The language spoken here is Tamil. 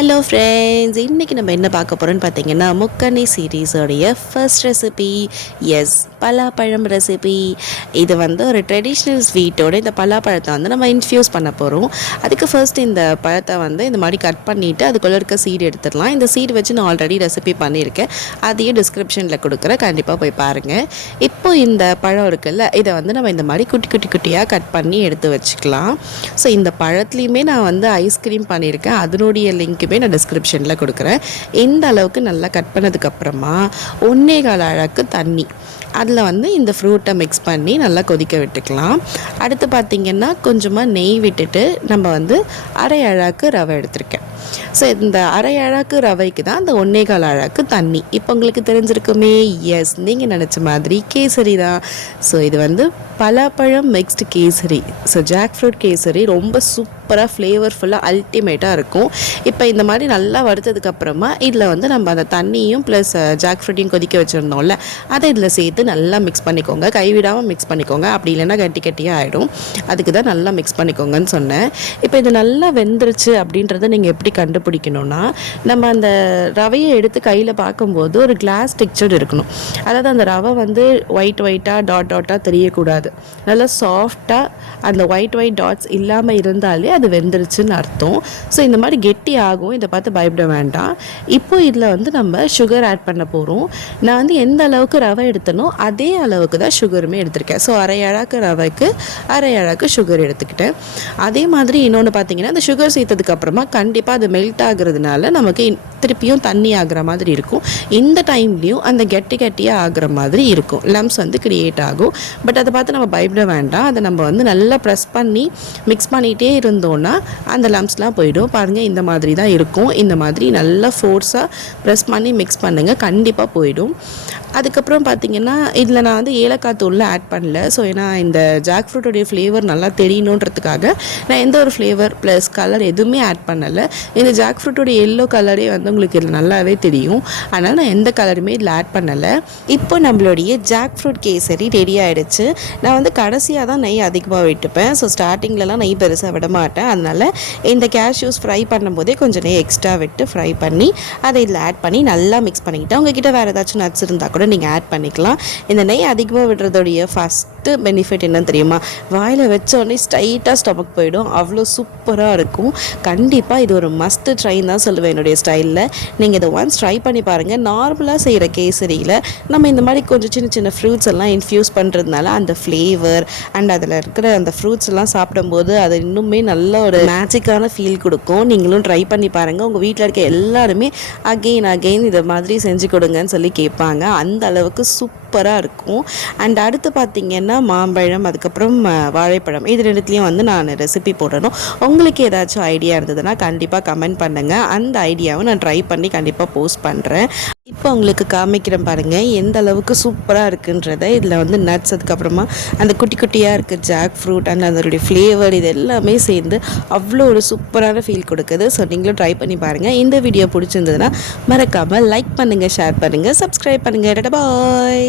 ஹலோ ஃப்ரெண்ட்ஸ், இன்றைக்கி நம்ம என்ன பார்க்க போகிறோன்னு பார்த்தீங்கன்னா முக்கணி சீரீஸோடைய ஃபர்ஸ்ட் ரெசிபி. எஸ், பலாப்பழம் ரெசிபி. இது வந்து ஒரு ட்ரெடிஷ்னல் ஸ்வீட்டோட இந்த பலாப்பழத்தை வந்து நம்ம இன்ஃப்யூஸ் பண்ண போகிறோம். அதுக்கு ஃபர்ஸ்ட் இந்த பழத்தை வந்து இந்த மாதிரி கட் பண்ணிவிட்டு அதுக்குள்ளே இருக்க சீடு எடுத்துடலாம். இந்த சீடு வச்சு நான் ஆல்ரெடி ரெசிபி பண்ணியிருக்கேன், அதையும் டிஸ்கிரிப்ஷனில் கொடுக்குறேன், கண்டிப்பாக போய் பாருங்கள். இப்போ இந்த பழம் இருக்குல்ல, இதை வந்து நம்ம இந்த மாதிரி குட்டி குட்டி குட்டியாக கட் பண்ணி எடுத்து வச்சுக்கலாம். ஸோ இந்த பழத்துலேயுமே நான் வந்து ஐஸ்கிரீம் பண்ணியிருக்கேன், அதனுடைய லிங்க்குமே நான் டிஸ்கிரிப்ஷனில் கொடுக்குறேன். இந்த அளவுக்கு நல்லா கட் பண்ணதுக்கப்புறமா 1.25 அழகு தண்ணி, அதில் வந்து இந்த ஃப்ரூட்டை மிக்ஸ் பண்ணி நல்லா கொதிக்க விட்டுக்கலாம். அடுத்து பார்த்திங்கன்னா கொஞ்சமாக நெய் விட்டுட்டு நம்ம வந்து 1/2 அழகு ரவை எடுத்திருக்கேன். ஸோ இந்த 1/2 அழகு ரவைக்கு தான் அந்த 1.25 அழகு தண்ணி. இப்போ உங்களுக்கு தெரிஞ்சிருக்குமே, எஸ், நீங்கள் நினச்ச மாதிரி கேசரி தான். ஸோ இது வந்து பலாப்பழம் mixed kesari. So jackfruit kesari ரொம்ப சூப்பராக ஃப்ளேவர்ஃபுல்லாக அல்டிமேட்டாக இருக்கும். இப்போ இந்த மாதிரி நல்லா வறுத்ததுக்கப்புறமா இதில் வந்து நம்ம அந்த தண்ணியும் ப்ளஸ் ஜாக் ஃப்ரூட்டையும் கொதிக்க வச்சுருந்தோம்ல, அதை இதில் சேர்த்து நல்லா மிக்ஸ் பண்ணிக்கோங்க. கைவிடாமல் மிக்ஸ் பண்ணிக்கோங்க, அப்படி இல்லைன்னா கட்டி கட்டியாக ஆகிடும். அதுக்கு தான் நல்லா மிக்ஸ் பண்ணிக்கோங்கன்னு சொன்னேன். இப்போ இது நல்லா வெந்துருச்சு அப்படின்றத நீங்கள் எப்படி கண்டுபிடிக்கணும்னா, நம்ம அந்த ரவையை எடுத்து கையில் பார்க்கும்போது ஒரு கிளாஸ் டெக்ஸ்சர் இருக்கணும். அதாவது அந்த ரவை வந்து ஒயிட்டாக டாட்டாக தெரியக்கூடாது. நல்லா சாஃப்டாக அந்த ஒயிட் டாட்ஸ் இல்லாமல் இருந்தாலே அது வெந்துருச்சுன்னு அர்த்தம். ஸோ இந்த மாதிரி கெட்டி ஆகும், இதை பார்த்து பயப்பட வேண்டாம். இப்போ இதில் வந்து நம்ம சுகர் ஆட் பண்ண போகிறோம். நான் வந்து எந்த அளவுக்கு ரவை எடுத்தனோ அதே அளவுக்கு தான் சுகருமே எடுத்திருக்கேன். ஸோ 1/2 அழகு ரவைக்கு 1/2 அழகு சுகர் எடுத்துக்கிட்டேன். அதே மாதிரி இன்னொன்று பார்த்தீங்கன்னா, அந்த சுகர் சேர்த்ததுக்கப்புறமா கண்டிப்பாக அது மெல்ட் ஆகுறதுனால நமக்கு திருப்பியும் தண்ணி ஆகிற மாதிரி இருக்கும். இந்த டைம்லேயும் அந்த கெட்டியாக ஆகிற மாதிரி இருக்கும், லம்ஸ் வந்து கிரியேட் ஆகும். பட் அதை பார்த்து நம்ம பயப்பட வேண்டாம். அதை நம்ம வந்து நல்லா ப்ரெஸ் பண்ணி மிக்ஸ் பண்ணிகிட்டே இருந்தோன்னா அந்த லம்ஸ்லாம் போயிடும். பாருங்கள், இந்த மாதிரி தான் இருக்கும். இந்த மாதிரி நல்லா ஃபோர்ஸாக ப்ரெஸ் பண்ணி மிக்ஸ் பண்ணுங்கள், கண்டிப்பாக போயிடும். அதுக்கப்புறம் பார்த்திங்கன்னா இதில் நான் வந்து ஏலக்காய் தூளில் ஆட் பண்ணல. ஸோ ஏன்னா இந்த ஜாக் ஃப்ரூட்டோடைய ஃப்ளேவர் நல்லா தெரியணுன்றதுக்காக நான் எந்த ஒரு ஃப்ளேவர் ப்ளஸ் கலர் எதுவுமே ஆட் பண்ணலை. இந்த ஜாக் ஃப்ரூட்டோடைய எல்லோ கலரே வந்து உங்களுக்கு இதில் நல்லாவே தெரியும், அதனால் நான் எந்த கலருமே இதில் ஆட் பண்ணலை. இப்போ நம்மளுடைய ஜாக் ஃப்ரூட் கேசரி ரெடி ஆகிடுச்சு. நான் வந்து கடைசியாக தான் நெய் அதிகமாக விட்டுப்பேன். ஸோ ஸ்டார்டிங்லலாம் நெய் பெருசாக விட மாட்டேன். அதனால் இந்த கேஷ்யூஸ் ஃப்ரை பண்ணும்போதே கொஞ்சம் நெய் எக்ஸ்ட்ரா விட்டு ஃப்ரை பண்ணி அதை இதில் ஆட் பண்ணி நல்லா மிக்ஸ் பண்ணிக்கிட்டேன். உங்ககிட்ட வேறு ஏதாச்சும் நட்ஸ் இருந்தால் கூட நீங்கள் ஆட் பண்ணிக்கலாம். இந்த நெய் அதிகமாக விடுறதோடைய ஃபஸ்ட்டு பெனிஃபிட் என்னன்னு தெரியுமா? வாயில் வச்சோடனே ஸ்ட்ரைட்டாக ஸ்டொமக் போயிடும், அவ்வளோ சூப்பராக இருக்கும். கண்டிப்பாக இது ஒரு மஸ்ட் ட்ரைன்னு தான் சொல்லுவேன் என்னுடைய ஸ்டைலில். நீங்கள் இதை ஒன்ஸ் ட்ரை பண்ணி பாருங்கள். நார்மலாக செய்கிற கேசரியில் நம்ம இந்த மாதிரி கொஞ்சம் சின்ன சின்ன ஃப்ரூட்ஸ் எல்லாம் இன்ஃப்யூஸ் பண்ணுறதுனால அந்த ஃப்ளேவர் அண்ட் அதில் இருக்கிற அந்த ஃப்ரூட்ஸ் எல்லாம் சாப்பிடும்போது அது இன்னுமே நல்ல ஒரு மேஜிக்கான ஃபீல் கொடுக்கும். நீங்களும் ட்ரை பண்ணி பாருங்கள். உங்கள் வீட்டில் இருக்க எல்லாருமே அகெயின் இதை மாதிரி செஞ்சு கொடுங்கன்னு சொல்லி கேட்பாங்க. அந்த அளவுக்கு சூப்பராக இருக்கும். அண்ட் அடுத்து பார்த்திங்கன்னா மாம்பழம், அதுக்கப்புறம் வாழைப்பழம், இது ரெண்டுத்துலேயும் வந்து நான் ரெசிபி போடணும். உங்களுக்கு ஏதாச்சும் ஐடியா இருந்ததுன்னா கண்டிப்பாக கமெண்ட் பண்ணுங்கள். அந்த ஐடியாவை நான் ட்ரை பண்ணி கண்டிப்பாக போஸ்ட் பண்ணுறேன். இப்போ உங்களுக்கு காமிக்கிறேன் பாருங்கள் எந்த அளவுக்கு சூப்பராக இருக்குன்றதை. இதில் வந்து நட்ஸ், அதுக்கப்புறமா அந்த குட்டி குட்டியாக இருக்குது ஜாக் ஃப்ரூட் அண்ட் அதனுடைய ஃப்ளேவர், இது எல்லாமே சேர்ந்து அவ்வளோ ஒரு சூப்பரான ஃபீல் கொடுக்குது. ஸோ நீங்களும் ட்ரை பண்ணி பாருங்கள். இந்த வீடியோ பிடிச்சிருந்ததுன்னா மறக்காமல் லைக் பண்ணுங்கள், ஷேர் பண்ணுங்கள், சப்ஸ்கிரைப் பண்ணுங்கள். பாய்.